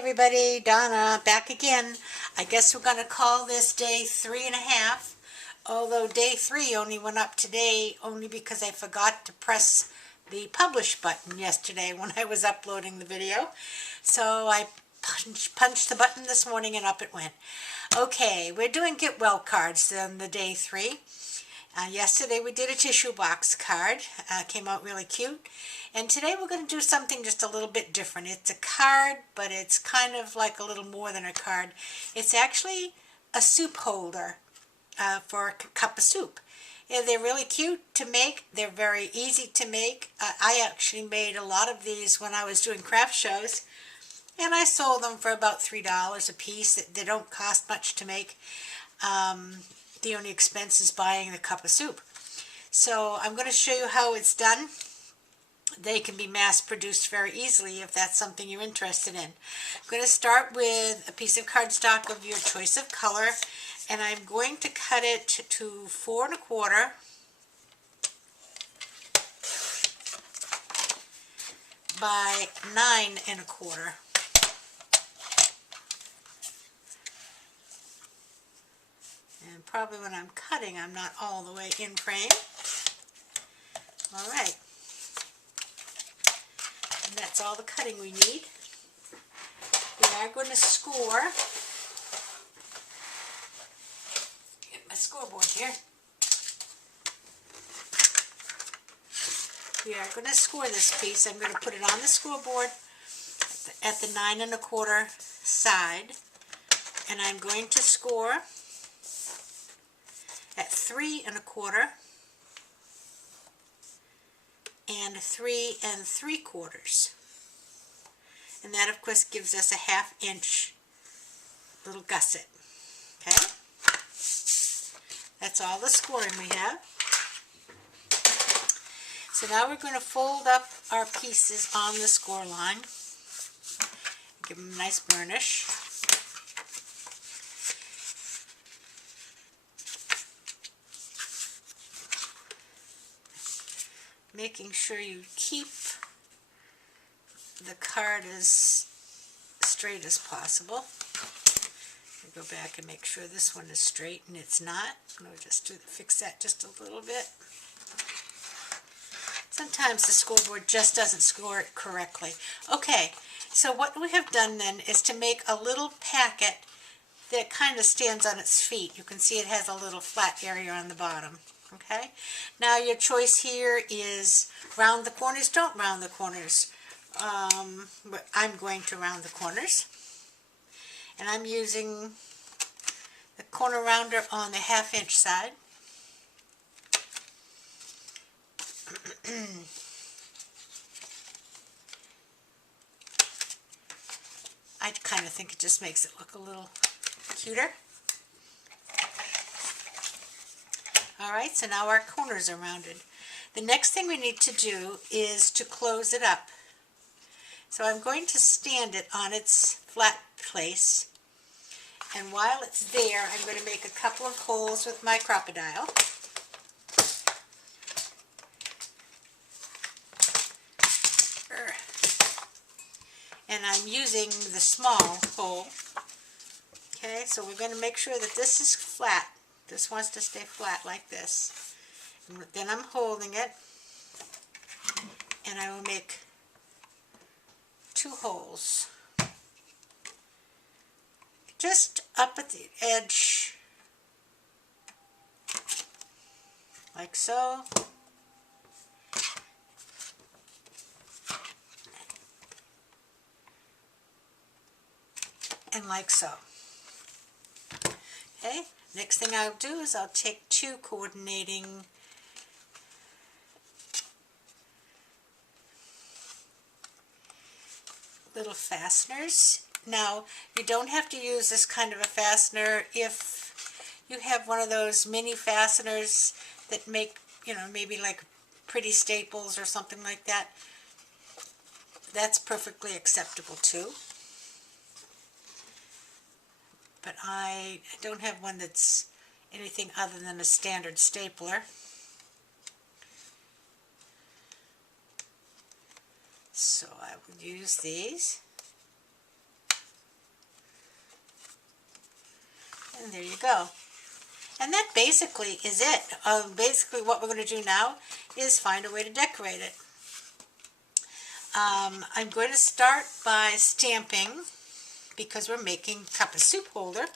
everybody, Donna back again. I guess we're going to call this day 3.5, although day 3 only went up today only because I forgot to press the publish button yesterday when I was uploading the video. So I punched the button this morning and up it went. Okay, we're doing Get Well cards on the day 3. Yesterday we did a tissue box card, came out really cute, and today we're going to do something just a little bit different. It's a card, but it's kind of like a little more than a card. It's actually a soup holder for a cup of soup. Yeah, they're really cute to make. They're very easy to make. I actually made a lot of these when I was doing craft shows, and I sold them for about $3 a piece. They don't cost much to make. The only expense is buying the cup of soup. So I'm going to show you how it's done. They can be mass produced very easily if that's something you're interested in. I'm going to start with a piece of cardstock of your choice of color, and I'm going to cut it to 4 1/4 by 9 1/4. And probably when I'm cutting, I'm not all the way in frame. All right. And that's all the cutting we need. We are going to score. Get my scoreboard here. We are going to score this piece. I'm going to put it on the scoreboard at the 9 1/4 side. And I'm going to score at 3 1/4 and 3 3/4, and that of course gives us a 1/2 inch little gusset. Okay, that's all the scoring we have. So now we're going to fold up our pieces on the score line, give them a nice burnish. Making sure you keep the card as straight as possible. I'll go back and make sure this one is straight, and it's not. I'm going to just fix that just a little bit. Sometimes the scoreboard just doesn't score it correctly. Okay, so what we have done then is to make a little packet that kind of stands on its feet. You can see it has a little flat area on the bottom. Okay, now your choice here is round the corners, don't round the corners. But I'm going to round the corners. And I'm using the corner rounder on the 1/2 inch side. I kind of think it just makes it look a little cuter. Alright, so now our corners are rounded. The next thing we need to do is to close it up. So I'm going to stand it on its flat place, and while it's there I'm going to make a couple of holes with my crocodile. And I'm using the small hole. Okay, so we're going to make sure that this is flat. This wants to stay flat like this. And then I'm holding it, and I will make 2 holes. Just up at the edge, like so. And like so. Okay. Next thing I'll do is I'll take 2 coordinating little fasteners. Now, you don't have to use this kind of a fastener if you have one of those mini fasteners that make, you know, maybe like pretty staples or something like that. That's perfectly acceptable too. But I don't have one that's anything other than a standard stapler. So I would use these. And there you go. And that basically is it. Basically what we're going to do now is find a way to decorate it. I'm going to start by stamping, because we're making cup of soup holder,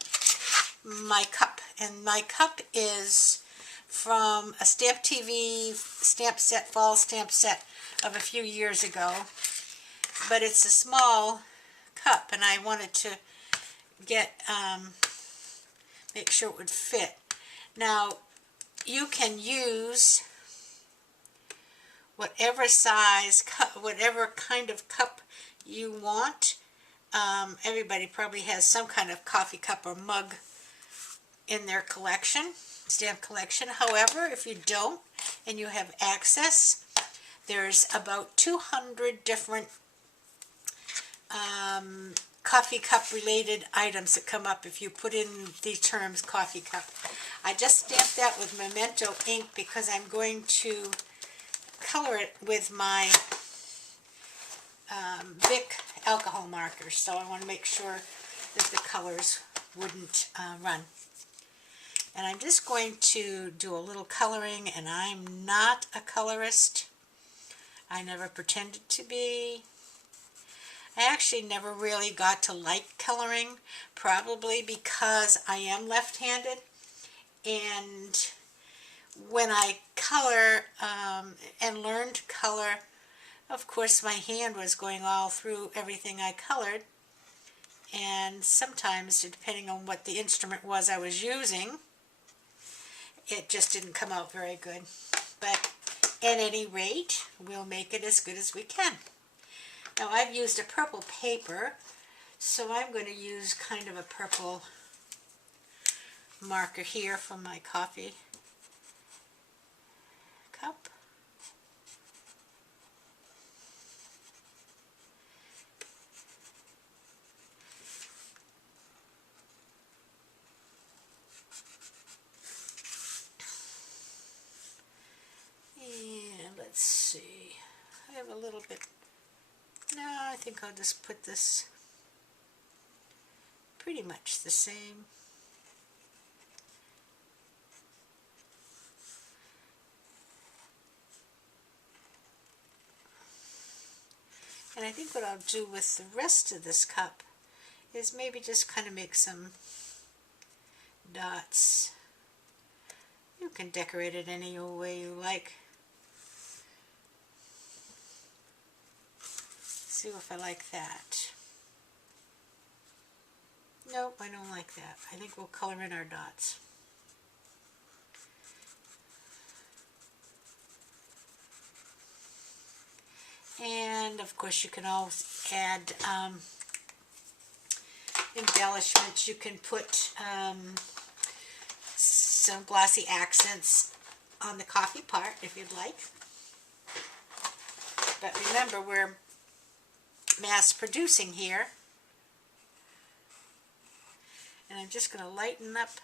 my cup. And my cup is from a Stamp TV stamp set, fall stamp set of a few years ago. But it's a small cup, and I wanted to get, make sure it would fit. Now, you can use whatever size cup, whatever kind of cup you want. Everybody probably has some kind of coffee cup or mug in their collection, stamp collection. However, if you don't and you have access, there's about 200 different coffee cup related items that come up if you put in the terms coffee cup. I just stamped that with Memento ink because I'm going to color it with my Bic alcohol markers, so I want to make sure that the colors wouldn't run. And I'm just going to do a little coloring, and I'm not a colorist. I never pretended to be. I actually never really got to like coloring, probably because I am left-handed, and when I color and learned to color, of course my hand was going all through everything I colored, and sometimes, depending on what the instrument was I was using, it just didn't come out very good. But at any rate, we'll make it as good as we can. Now I've used a purple paper, so I'm going to use kind of a purple marker here from my coffee cup. And let's see, I have a little bit. No, I think I'll just put this pretty much the same. And I think what I'll do with the rest of this cup is maybe just kind of make some dots. You can decorate it any old way you like. See if I like that. Nope, I don't like that. I think we'll color in our dots. And of course you can always add embellishments. You can put some glossy accents on the coffee part if you'd like. But remember, we're mass producing here. And I'm just going to lighten up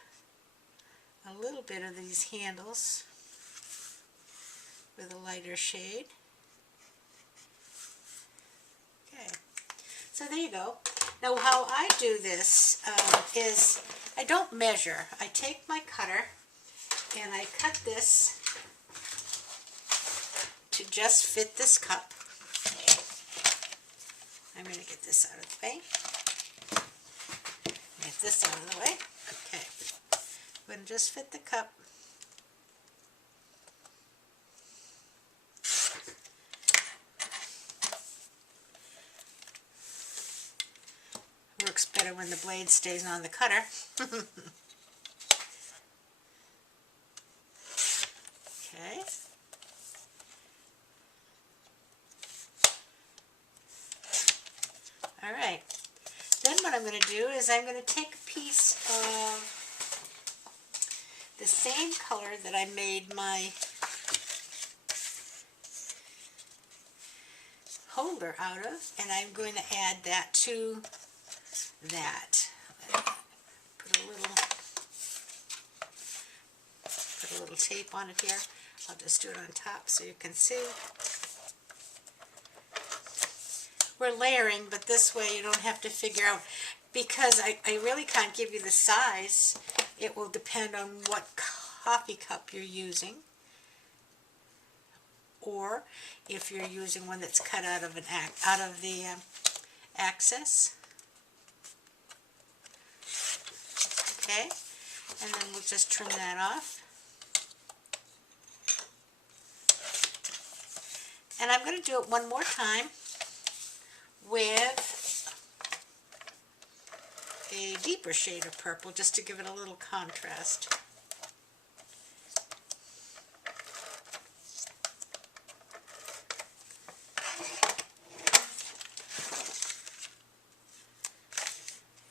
a little bit of these handles with a lighter shade. Okay, so there you go. Now how I do this is I don't measure. I take my cutter and I cut this to just fit this cup. I'm going to get this out of the way. Get this out of the way. Okay. I'm going to just fit the cup. Works better when the blade stays on the cutter. Okay. All right. Then what I'm going to do is I'm going to take a piece of the same color that I made my holder out of, and I'm going to add that to that. Put a little tape on it here. I'll just do it on top so you can see. we're layering, but this way you don't have to figure out, because I really can't give you the size. It will depend on what coffee cup you're using, or if you're using one that's cut out of the axis. Okay, and then we'll just trim that off. And I'm going to do it one more time with a deeper shade of purple, just to give it a little contrast.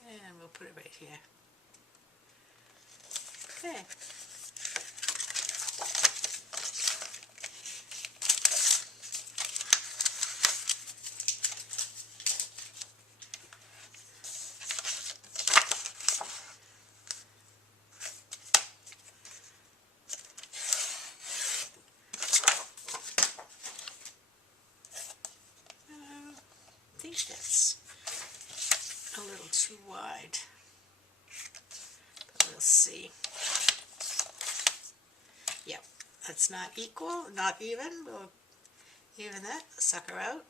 And we'll put it right here. Okay. I think that's a little too wide, but we'll see. Yep, that's not equal, not even. We'll even that sucker out.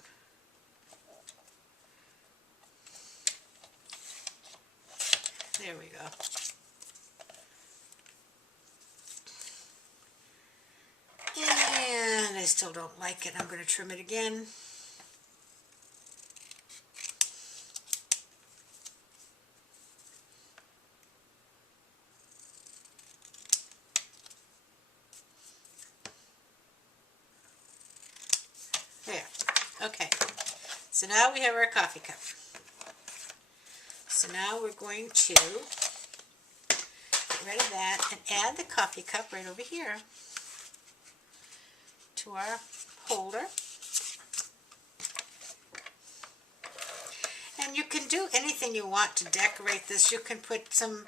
There we go. And I still don't like it. I'm going to trim it again. There. Okay. So now we have our coffee cup. So now we're going to get rid of that and add the coffee cup right over here to our holder. And you can do anything you want to decorate this. You can put some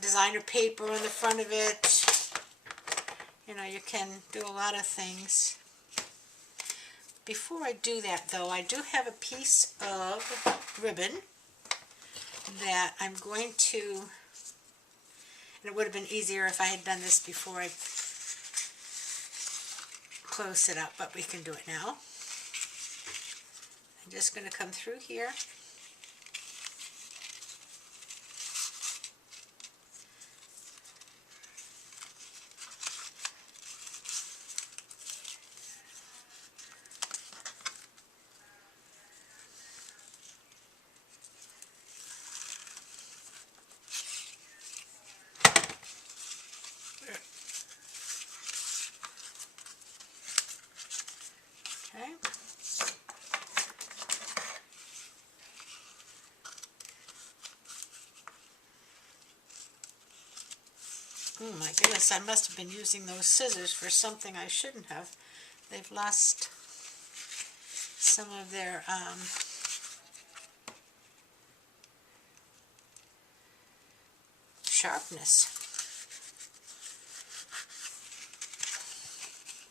designer paper on the front of it. You know, you can do a lot of things. Before I do that, though, I do have a piece of ribbon that I'm going to, and it would have been easier if I had done this before I close it up, but we can do it now. I'm just going to come through here. Okay. Oh my goodness, I must have been using those scissors for something I shouldn't have. They've lost some of their sharpness.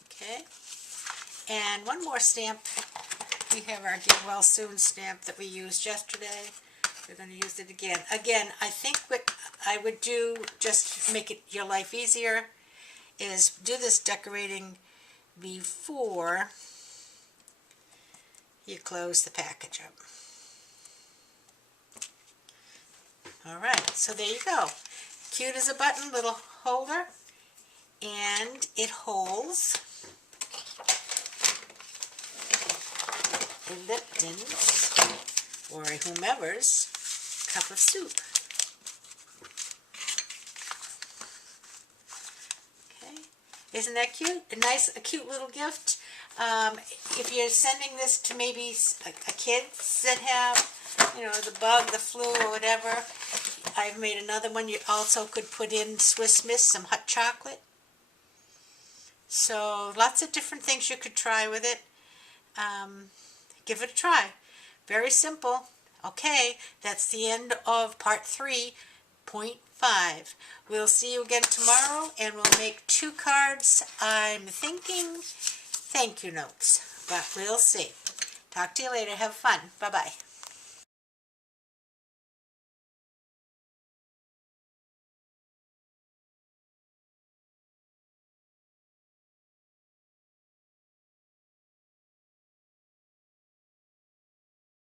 Okay. And one more stamp. We have our Get Well Soon stamp that we used yesterday. We're going to use it again. Again, I think what I would do, just to make it your life easier, is do this decorating before you close the package up. Alright, so there you go. Cute as a button, little holder, and it holds a Lipton's or a whomever's cup of soup. Okay, isn't that cute? A cute little gift. If you're sending this to maybe a kids that have, you know, the bug, the flu, or whatever, I've made another one. You also could put in Swiss Miss, some hot chocolate. So lots of different things you could try with it. Give it a try. Very simple. Okay, that's the end of part 3.5. We'll see you again tomorrow, and we'll make 2 cards. I'm thinking thank you notes, but we'll see. Talk to you later. Have fun. Bye-bye.